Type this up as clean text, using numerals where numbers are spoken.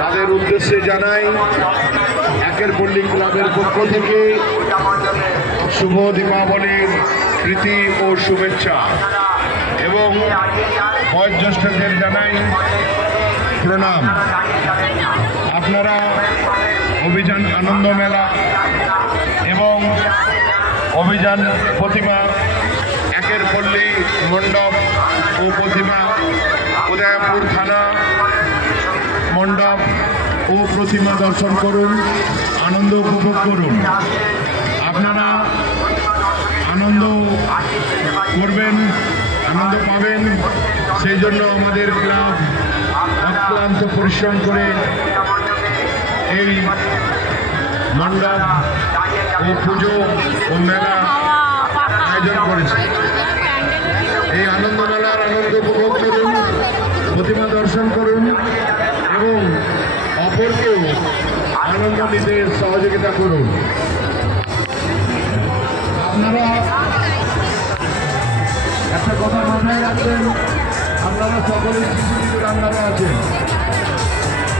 তাদের উদ্দেশ্যে জানাই একের পল্লী ক্লাবের পক্ষ থেকে শুভ দীপাবলির প্রীতি ও শুভেচ্ছা এবং বয়োজ্যেষ্ঠদের জানাই প্রণাম। আপনারা অভিযান আনন্দ মেলা এবং অভিযান প্রতিমা একের পল্লী মণ্ডপ ও প্রতিমা উদয়পুর থানা মণ্ডপ ও প্রতিমা দর্শন করুন, আনন্দ উপভোগ করুন। আপনারা আনন্দ করবেন, আনন্দ পাবেন, সেই জন্য আমাদের ক্লাব অক্লান্ত পরিশ্রম করে এই মণ্ডপ ও পুজো ও মেলা আয়োজন করেছে। এই আনন্দ মেলার আনন্দ উপভোগ করুন, প্রতিমা দর্শন করুন এবং অপরকেও আনন্দ নিতে সহযোগিতা করুন। আপনারা একটা কথা মাথায় রাখবেন, আপনারা সকলেই শিশু রান্নারা আছেন।